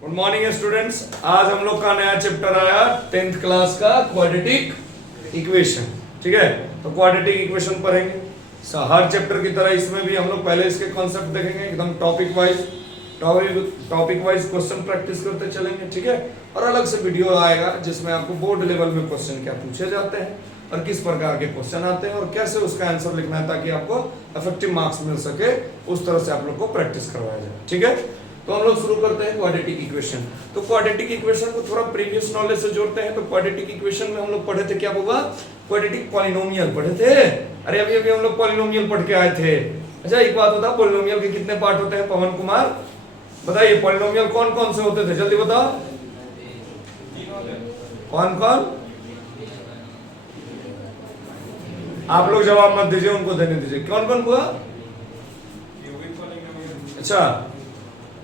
Good morning students. आज हम लोग का नया चैप्टर आया 10th क्लास का क्वाड्रेटिक इक्वेशन। ठीक है, तो क्वाड्रेटिक इक्वेशन पढ़ेंगे। हर चैप्टर की तरह इसमें भी हम लोग पहले इसके कॉन्सेप्ट देखेंगे, एकदम टॉपिक वाइज क्वेश्चन प्रैक्टिस करते चलेंगे। ठीक है, और अलग से वीडियो आएगा जिसमें आपको बोर्ड लेवल में क्वेश्चन क्या पूछे जाते हैं और किस प्रकार के क्वेश्चन आते हैं और कैसे उसका आंसर लिखना है ताकि आपको इफेक्टिव मार्क्स मिल सके। उस तरह से आप लोग को प्रैक्टिस करवाया जाए। ठीक है, तो हम लोग शुरू करते हैं क्वाड्रेटिक इक्वेशन। तो क्वाड्रेटिक इक्वेशन को थोड़ा प्रीवियस नॉलेज से जोड़ते हैं। तो क्वाड्रेटिक इक्वेशन में हम लोग पढ़े थे, क्या होगा, क्वाड्रेटिक पॉलिनोमियल पढ़े थे। अरे अभी हम लोग पॉलिनोमियल पढ़ के आए थे। अच्छा, एक बात बता, पॉलिनोमियल के कितने पार्ट होते हैं? पवन कुमार बताइए, पॉलिनोमियल कौन कौन से होते थे, जल्दी बताओ। कौन कौन? आप लोग जवाब मत दीजिए, उनको देने दीजिए। कौन कौन हुआ? अच्छा,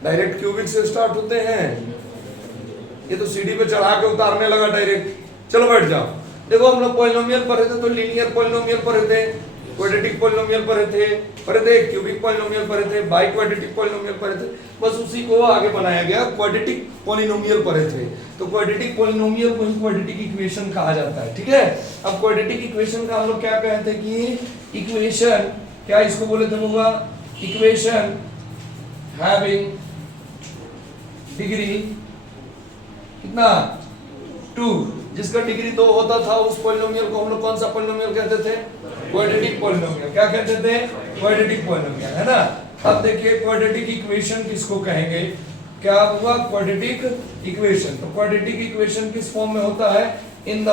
डायरेक्ट क्यूबिक से स्टार्ट होते हैं। ये तो सीढ़ी पे चढ़ा के उतारने लगा डायरेक्ट। चलो बैठ जाओ। देखो, हम लोग पॉलिनोमियल पढ़े थे, तो लीनियर पॉलिनोमियल पढ़े थे, क्वाड्रेटिक पॉलिनोमियल पढ़े थे, क्यूबिक पॉलिनोमियल पढ़े थे, बाई क्वाड्रेटिक पॉलिनोमियल पढ़े थे। बस उसी को आगे बनाया गया, क्वाड्रेटिक पॉलिनोमियल पढ़े थे। तो क्वाड्रेटिक पॉलिनोमियल को ही क्वाड्रेटिक इक्वेशन कहा जाता है। ठीक है, अब क्वाड्रेटिक इक्वेशन का हम लोग क्या कहते हैं कि इक्वेशन, क्या इसको बोले थे होगा, इक्वेशन हैविंग डिग्री कितना, 2, जिसका डिग्री 2 होता था उस पॉलिनोमियल को हम लोग कौन सा पॉलिनोमियल कहते थे? Quadratic polynomial. क्या कहते थे? क्वाड्रेटिक पॉलिनोमियल, है ना। अब देखिए, क्वाड्रेटिक इक्वेशन किसको कहेंगे? क्या हुआ? Quadratic equation. तो क्वाड्रेटिक इक्वेशन किस फॉर्म में होता है? In the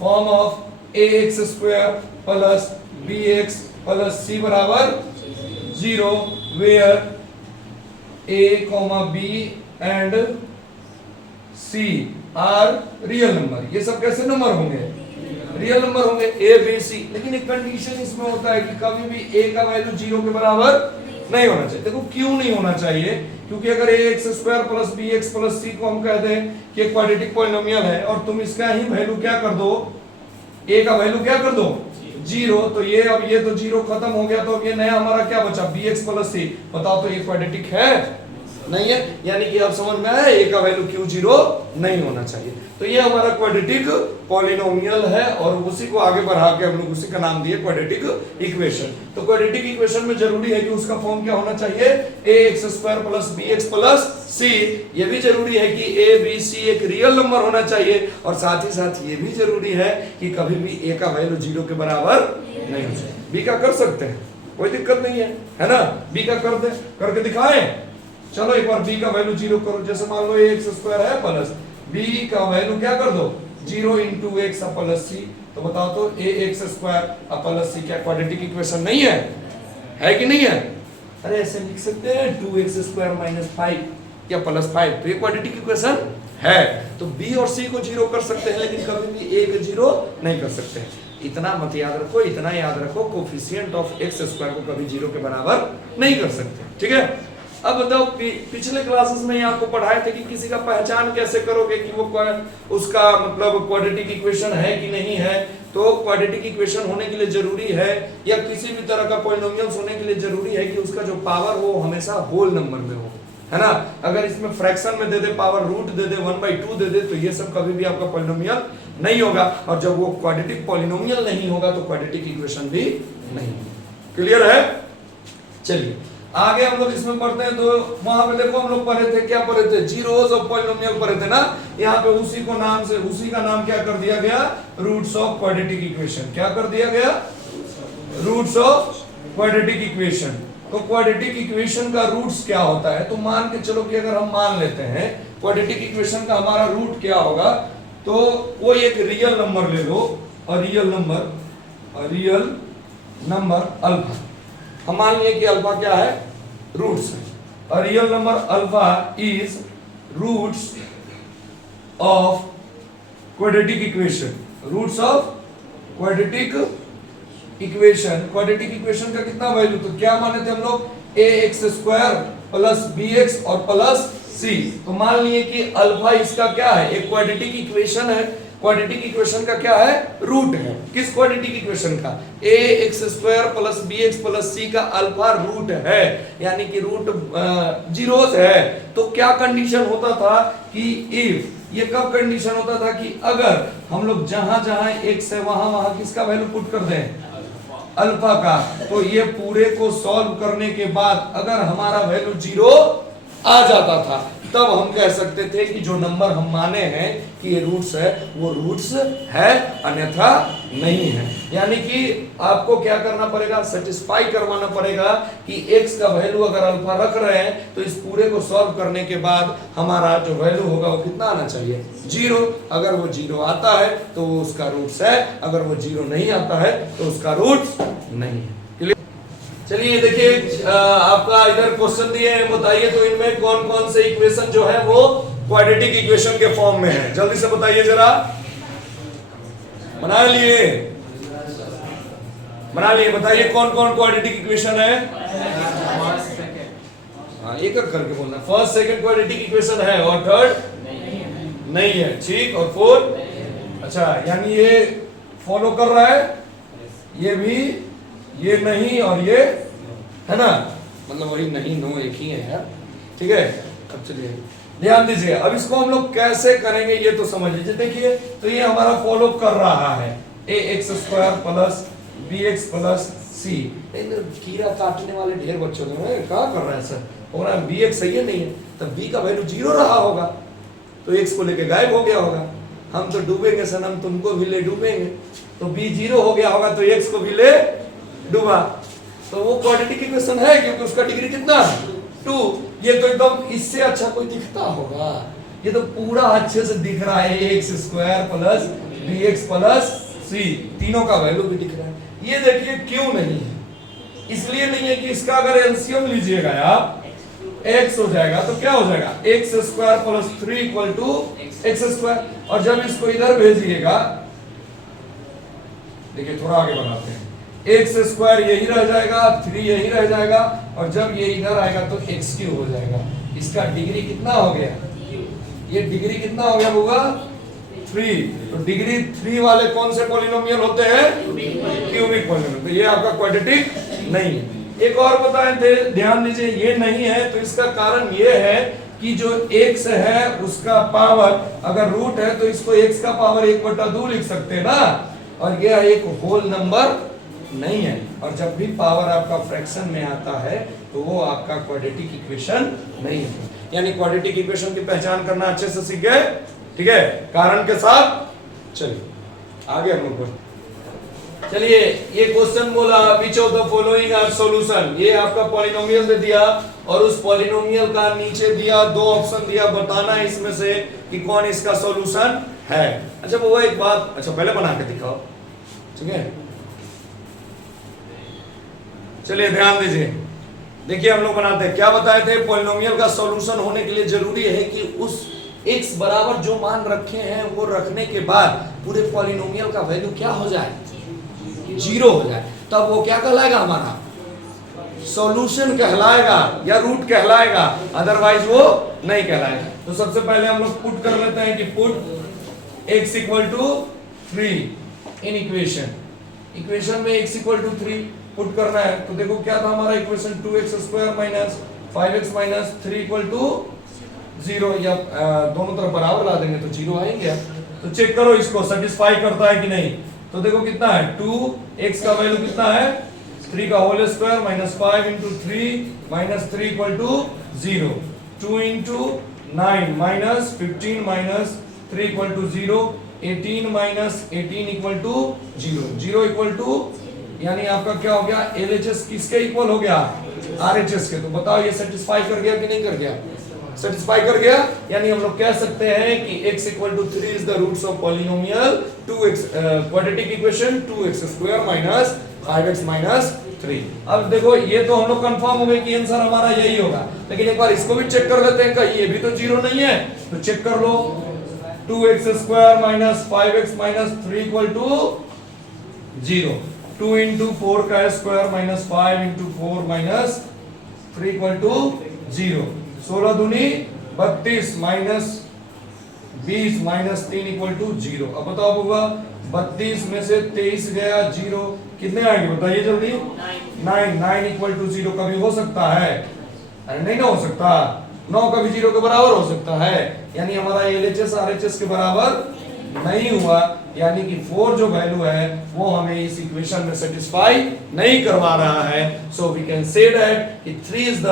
form of ax square plus bx plus c बराबर 0, where a, b and c are real number. ये सब कैसे नंबर होंगे? रियल नंबर होंगे, a b c। लेकिन एक कंडीशन इसमें होता है कि कभी भी a का वैल्यू 0 के बराबर नहीं होना चाहिए। देखो क्यों नहीं होना चाहिए, क्योंकि अगर ax square plus bx plus c को हम कह दें कि एक क्वाड्रेटिक पॉलिनोमियल है और तुम इसका ही वैल्यू क्या कर दो, a का वैल्यू क्या कर दो, 0, तो ये अब ये तो 0 खत्म हो गया, तो अब ये नया हमारा क्या बचा, bx प्लस c। बताओ तो ये क्वाड्रेटिक है? नहीं है। यानी कि अब समझ में आया, a का वैल्यू क्यों 0 नहीं होना चाहिए। तो ये हमारा क्वाड्रेटिक पॉलिनोमियल है और उसी को आगे बढ़ा के हम लोग उसी का नाम दिए क्वाड्रेटिक इक्वेशन। तो क्वाड्रेटिक इक्वेशन में जरूरी है कि उसका फॉर्म क्या होना चाहिए, ax square plus bx plus c। ये भी जरूरी है कि a b c एक रियल नंबर होना चाहिए और साथ ही साथ ये भी जरूरी है कि कभी भी a का वैल्यू 0 के बराबर नहीं हो चाहिए। b का कर सकते हैं, कोई दिक्कत नहीं है ना। b का कर दे, करके दिखाएं। चलो एक बार b का वैल्यू 0 करो। जैसे मान लो ax स्क्वायर है प्लस b का वैल्यू क्या कर दो, 0 इंटू x प्लस c। तो बताओ तो ax स्क्वायर प्लस c क्या क्वाड्रेटिक इक्वेशन नहीं है कि नहीं है? अरे ऐसे लिख सकते हैं 2x स्क्वायर माइनस 5 या प्लस 5, तो ये क्वाड्रेटिक इक्वेशन है। तो b और c को 0 कर सकते हैं, लेकिन कभी भी a को 0 नहीं कर सकते हैं। इतना मत याद रखो, इतना याद रखो, कोफिशिएंट ऑफ x स्क्वायर को कभी 0 के बराबर नहीं कर सकते। ठीक है, अब बताओ, पिछले क्लासेस में आपको पढ़ाए थे कि किसी का पहचान कैसे करोगे कि वो उसका मतलब क्वाड्रेटिक इक्वेशन है कि नहीं है। तो क्वाड्रेटिक इक्वेशन होने के लिए जरूरी है, या किसी भी तरह का पॉलिनोमियल्स होने के लिए जरूरी है कि उसका जो पावर हो हमेशा होल नंबर में हो, है ना। अगर इसमें फ्रैक्शन में दे दे, पावर रूट दे दे, 1/2 दे दे, तो ये सब कभी भी आपका पॉलिनोमियल नहीं होगा। और जब वो क्वाड्रेटिक पॉलिनोमियल नहीं होगा तो क्वाड्रेटिक इक्वेशन भी नहीं। क्लियर है? चलिए आगे हम लोग इसमें पढ़ते हैं। तो वहां पे देखो हम लोग पढ़े थे, क्या पढ़े थे, जीरोस ऑफ पॉलिनोमियल पढ़े थे ना। यहाँ पे उसी का नाम क्या कर दिया गया, रूट्स ऑफ क्वाड्रेटिक इक्वेशन। क्या कर दिया गया? Roots of quadratic equation. तो क्वाड्रेटिक इक्वेशन का रूट्स क्या होता है? तो मान के चलो कि अगर हम मान लेते हैं क्वाड्रेटिक इक्वेशन का हमारा रूट क्या होगा, तो कोई एक रियल नंबर ले लो, और रियल नंबर अल्फा। हम मान लिए कि अल्फा क्या है, रूट्स है। और real number alpha is roots of quadratic equation. Roots of quadratic equation. Quadratic equation का कितना वैल्यू, तो क्या माने थे हम लोग, ax स्क्वायर प्लस bx और प्लस c। तो मान लिए कि अल्फा इसका क्या है, एक क्वाड्रेटिक इक्वेशन है। क्वाड्रेटिक इक्वेशन का क्या है, रूट है। किस क्वाड्रेटिक इक्वेशन का, ax² plus bx plus c का अल्फा रूट है, यानी कि रूट जीरोस है। तो क्या कंडीशन होता था कि इफ, ये कब कंडीशन होता था कि अगर हम लोग जहां जहां x है वहां वहां किसका वैल्यू पुट कर दें, अल्फा का, तो ये पूरे को सॉल्व करने के बाद अगर हमारा वैल्यू 0 आ जाता था तब हम कह सकते थे कि जो नंबर हम माने हैं कि ये रूट्स है वो रूट्स है, अन्यथा नहीं है। यानी कि आपको क्या करना पड़ेगा, सेटिस्फाई करवाना पड़ेगा कि x का वैल्यू अगर अल्फा रख रहे हैं तो इस पूरे को सॉल्व करने के बाद हमारा जो वैल्यू होगा वो कितना आना चाहिए, 0। अगर वो 0 आता है तो वो उसका रूट्स है, अगर वो 0 नहीं आता है तो उसका रूट्स नहीं है। चलिए देखिए, आपका इधर क्वेश्चन दिए हैं, बताइए तो इनमें कौन कौन से इक्वेशन जो है वो क्वाड्रेटिक इक्वेशन के फॉर्म में है, जल्दी से बताइए जरा। बना लिए, बताइए कौन कौन क्वाड्रेटिक इक्वेशन है। हाँ, एक एक करके बोलना। फर्स्ट सेकंड क्वाड्रेटिक इक्वेशन है और थर्ड नहीं है, ठीक। और फोर्थ, अच्छा, यानी ये फॉलो कर रहा है, ये भी, ये नहीं और ये, है ना, मतलब वही नहीं नो एक ही है यार, ठीक है। अब चलिए ध्यान दीजिए, अब इसको हम लोग कैसे करेंगे ये तो समझ लीजिए। देखिए तो ये हमारा फॉलो कर रहा है ax² plus bx plus c। कीड़ा काटने वाले ढेर बच्चों ने क्या कर रहा है सर, और bx सही है नहीं है, तब b का वैल्यू 0 रहा होगा तो x को लेके गायब हो गया होगा। हम तो डूबेंगे सनम, तुमको भी ले डूबेंगे, तो b 0 हो गया होगा तो x को भी ले डूबा, तो वो क्वाड्रेटिक इक्वेशन है क्योंकि उसका डिग्री कितना है, 2। ये तो एकदम इससे अच्छा कोई दिखता होगा, ये तो पूरा अच्छे से दिख रहा है, ax² plus bx plus c, तीनों का वैल्यू भी दिख रहा है। ये देखिए क्यों नहीं है, इसलिए नहीं है कि इसका अगर एलसीएम लीजिएगा आप x हो जाएगा तो क्या हो जाएगा, x² plus 3 equal to x²। और जब इसको इधर भेजिएगा, देखिए थोड़ा आगे बढ़ाते हैं, x² यही रह जाएगा, 3 यही रह जाएगा, और जब ये इधर आएगा तो x³ हो जाएगा। इसका डिग्री कितना हो गया, ये डिग्री कितना हो गया होगा, 3। तो डिग्री 3 वाले कौन से पॉलिनोमियल होते हैं, क्यूबिक पॉलिनोमियल। तो ये आपका क्वाड्रेटिक नहीं है। एक और बताए थे, ध्यान दीजिए, ये नहीं है तो इसका कारण ये है कि जो x है उसका पावर अगर रूट है तो इसको x का पावर 1/2 लिख सकते हैं ना, और यह एक होल नंबर नहीं है। और जब भी पावर आपका फ्रैक्शन में आता है तो वो आपका क्वाड्रेटिक इक्वेशन नहीं है। यानी क्वाड्रेटिक इक्वेशन की पहचान करना अच्छे से सीख गए, ठीक है, कारण के साथ। चलिए आगे हम लोग, चलिए ये क्वेश्चन बोला which of the following are solution. ये आपका पॉलिनोमियल दे दिया और उस पॉलिनोमियल का नीचे दिया 2 ऑप्शन दिया, बताना है इसमें से कि कौन इसका सॉल्यूशन है। अच्छा वो एक बात, अच्छा पहले बना के दिखाओ, ठीक है। चलिए ध्यान दीजिए, देखिए हम लोग बनाते हैं, क्या बताए थे, पॉलिनोमियल का सॉल्यूशन होने के लिए जरूरी है कि उस x बराबर जो मान रखे हैं वो रखने के बाद पूरे पॉलिनोमियल का वैल्यू क्या हो जाए, 0 हो जाए, तब वो क्या कहलाएगा, हमारा सॉल्यूशन कहलाएगा या रूट कहलाएगा, अदरवाइज वो नहीं कहलाएगा। तो सबसे पहले हम लोग पुट कर लेते हैं कि पुट x = 3 इन इक्वेशन में x = 3 पुट करना है। तो देखो क्या था हमारा equation, 2x² minus 5x minus 3 = 0, या दोनों तरफ बराबर ला देंगे तो 0 आएंगे। तो चेक करो इसको सेटिस्फाई करता है कि नहीं। तो देखो कितना है, 2x का वैल्यू कितना है, 3 का whole square minus 5 into 3 minus 3 = 0, 2 into 9 minus 15 minus 3 = 0, 18 minus 18 = 0, 0 = यानी आपका क्या हो गया, LHS किसके इक्वल हो गया, RHS के। तो बताओ ये सेटिस्फाई कर गया कि नहीं कर गया, सेटिस्फाई कर गया। यानी हम लोग कह सकते हैं कि x = 3 is the roots of polynomial 2x, quadratic equation 2x² minus 5x minus 3। अब देखो ये तो हम लोग कंफर्म हो गए कि आंसर हमारा यही होगा, लेकिन एक बार इसको भी चेक कर लेते हैं, कहीं ये भी तो 0 नहीं है, तो चेक कर लो, 2x² minus 5x minus 3 = 0, 2 into 4 का स्क्वायर माइनस 5 इंटू 4 माइनस 3 = 0, 16 दूनी 32 माइनस 20 माइनस 3 इक्वल टू 0। अब बताओ बउआ 32 में से 23 गया 0, कितने आएंगे बताइए जल्दी। 9 इक्वल टू 0 कभी हो सकता है? अरे नहीं ना हो सकता। 9 कभी 0 के बराबर हो सकता है, यानी हमारा LHS RHS के बराबर नहीं हुआ, यानी कि 4 जो वैल्यू है वो हमें इस इक्वेशन में सेटिस्फाई नहीं करवा रहा है। So we can say that कि 3 is the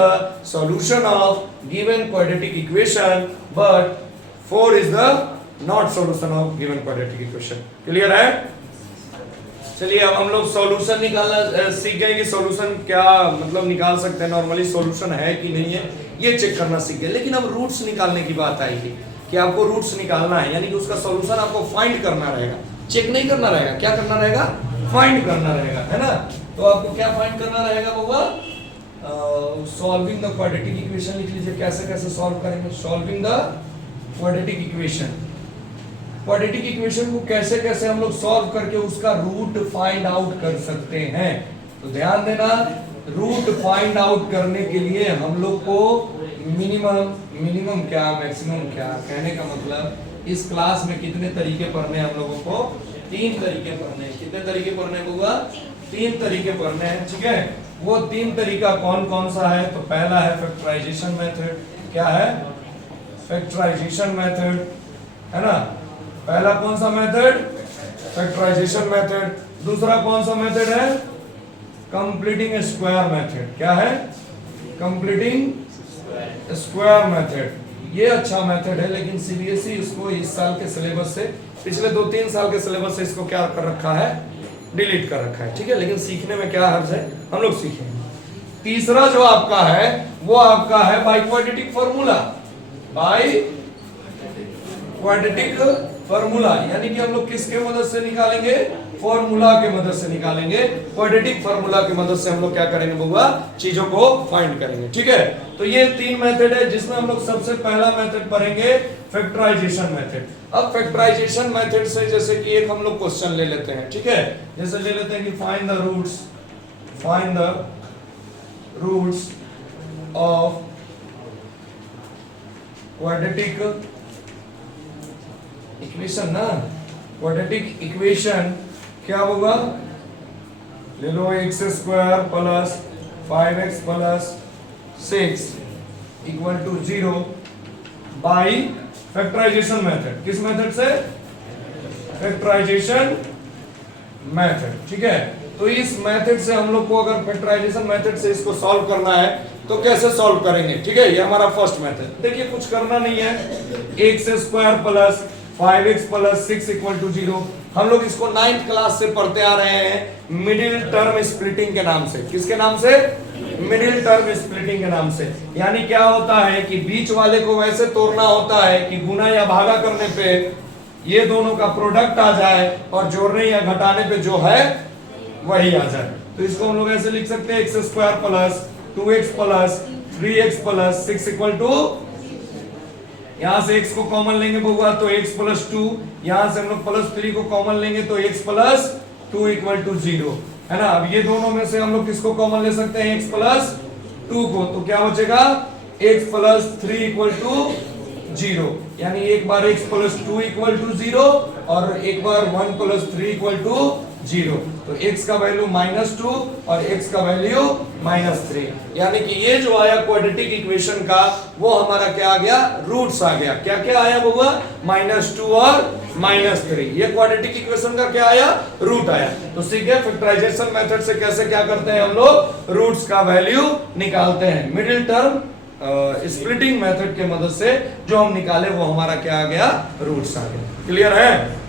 solution of given quadratic equation, but 4 is the not solution of given quadratic equation। Clear है? चलिए अब हम लोग सॉल्यूशन निकालना सीख गए कि सॉल्यूशन क्या मतलब निकाल सकते हैं, नॉर्मली सॉल्यूशन है कि नहीं है ये चेक करना सीख गए। लेकिन अब रूट्स निकालने की बात आएगी कि आपको रूट्स निकालना है, यानी कि उसका सॉल्यूशन आपको फाइंड करना रहेगा, चेक नहीं करना रहेगा। क्या करना रहेगा? फाइंड करना रहेगा, है ना। तो आपको क्या फाइंड करना रहेगा बाबा? सॉल्विंग द क्वाड्रेटिक इक्वेशन लिख लीजिए। कैसे कैसे सॉल्व करेंगे? Solving the quadratic equation. Quadratic equation को कैसे कैसे हम लोग सॉल्व करके उसका रूट फाइंड आउट कर सकते हैं। तो ध्यान देना, रूट फाइंड आउट करने के लिए हम लोग को मिनिमम क्या मैक्सिमम क्या, कहने का मतलब इस क्लास में कितने तरीके पढ़ने हैं हम लोगों को? 3 तरीके पढ़ने हैं। कितने तरीके पढ़ने होगा? 3 तरीके पढ़ने हैं, ठीक है। वो 3 तरीका कौन कौन सा है? तो पहला है फैक्टराइजेशन मेथड। क्या है? फैक्टराइजेशन मेथड, है ना। पहला कौन सा मेथड? Factorisation method. दूसरा कौन सा मेथड है? Completing square method. क्या है? Completing square method. ये अच्छा मेथड है, लेकिन सीबीएसई इसको इस साल के सिलेबस से, पिछले 2-3 साल के सिलेबस से इसको क्या कर रखा है? डिलीट कर रखा है, ठीक है। लेकिन सीखने में क्या हर्ज है? हम लोग सीखेंगे। तीसरा जो आपका है वो आपका है by quadratic formula. By quadratic formula, यानी कि हम लोग किसके मदद से निकालेंगे? फॉर्मूला के मदद से निकालेंगे। क्वाड्रेटिक फार्मूला की मदद से हम लोग क्या करेंगे बउआ? चीजों को फाइंड करेंगे, ठीक है। तो ये 3 मेथड है, जिसमें हम लोग सबसे पहला मेथड पढ़ेंगे फैक्टराइजेशन मेथड। अब फैक्टराइजेशन मेथड से जैसे कि एक हम लोग क्वेश्चन ले लेते हैं, ठीक है। जैसे ले लेते हैं कि find the roots of quadratic equation ना। क्वाड्रेटिक इक्वेशन क्या होगा? ले लो x square plus 5x plus 6 equal to 0 by factorization method. किस मेथड से? फैक्टराइजेशन मेथड, ठीक है। तो इस मेथड से हम लोग को अगर फैक्टराइजेशन मेथड से इसको सॉल्व करना है तो कैसे सॉल्व करेंगे, ठीक है। ये हमारा फर्स्ट मेथड। देखिए कुछ करना नहीं है। x square plus 5x plus 6 equal to 0। हम लोग इसको 9th क्लास से पढ़ते आ रहे हैं मिडिल टर्म स्प्लिटिंग के नाम से। किसके नाम से? मिडिल टर्म स्प्लिटिंग के नाम से। यानी क्या होता है कि बीच वाले को वैसे तोड़ना होता है कि गुना या भागा करने पे ये दोनों का प्रोडक्ट आ जाए और जोड़ने या घटाने पे जो है वही आ जाए। तो इसको हम लोग ऐसे लिख सकते हैं x square plus 2x plus 3x plus 6 equal to, यहां से x को कॉमन लेंगे बउआ तो x प्लस 2, यहां से हम लोग प्लस 3 को कॉमन लेंगे तो x प्लस 2 इक्वल टू 0, है ना। अब ये दोनों में से हम लोग किसको कॉमन ले सकते हैं? x प्लस 2 को। तो क्या बचेगा? x प्लस 3 इक्वल टू 0, यानी एक बार x प्लस 2 इक्वल टू 0 और एक बार 1 प्लस 3 इक्वल टू 0। तो x का वैल्यू -2 और x का वैल्यू -3, यानी कि ये जो आया क्वाड्रेटिक इक्वेशन का वो हमारा क्या आ गया? रूट्स आ गया। क्या क्या आया बउआ? -2 और -3। ये क्वाड्रेटिक इक्वेशन का क्या आया? रूट आया। तो सीख गए फैक्टराइजेशन मेथड से कैसे क्या करते हैं हम लोग? रूट्स का वैल्यू निकालते हैं। मिडिल टर्म स्प्लिटिंग मेथड के मदद से जो हम निकाले वो हमारा क्या आ गया? रूट्स आ गया। क्लियर है?